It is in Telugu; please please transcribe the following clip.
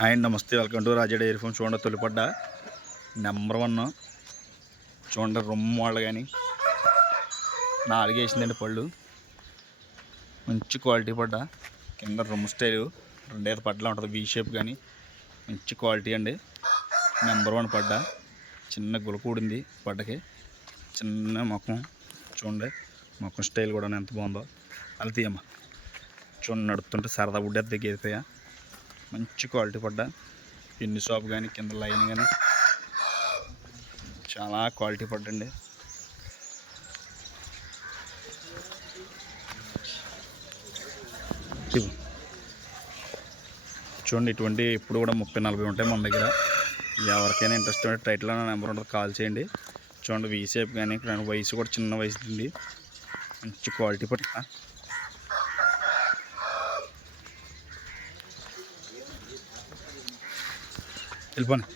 హాయ్ అండి, నమస్తే. Welcome to Raja dairy farm. చూడండి, తొలిపడ్డ నెంబర్ 1. చూడండి, రొమ్ము వాళ్ళు కానీ 4 వేసిందండి పళ్ళు. మంచి క్వాలిటీ పడ్డ. కింద రొమ్ము స్టైలు 2 పడ్డలా ఉంటుంది. వీ షేప్ కానీ మంచి క్వాలిటీ అండి. నెంబర్ 1 పడ్డ. చిన్న గులకూడింది పడ్డకి. చిన్న మొఖం చూడండి, మొఖం స్టైల్ కూడా ఎంత బాగుందో. అలా తీయమ్మ. చూడండి, నడుపుతుంటే సరదా బుడ్డ దిగేస్తాయా. మంచి క్వాలిటీ పడ్డ. పిన్ని షాప్ కానీ కింద లైన్ కానీ చాలా క్వాలిటీ పడ్డండి. చూడండి, ఇటువంటి ఇప్పుడు కూడా 30-40 ఉంటాయి మన దగ్గర. ఎవరికైనా ఇంట్రెస్ట్ ఉంటే టైటిల్లో నా నెంబర్ ఉంటుంది, కాల్ చేయండి. చూడండి, వీ షేప్ కానీ వయసు కూడా చిన్న వయసు ఉంది. మంచి క్వాలిటీ పట్ట. వెళ్ళిపోండి.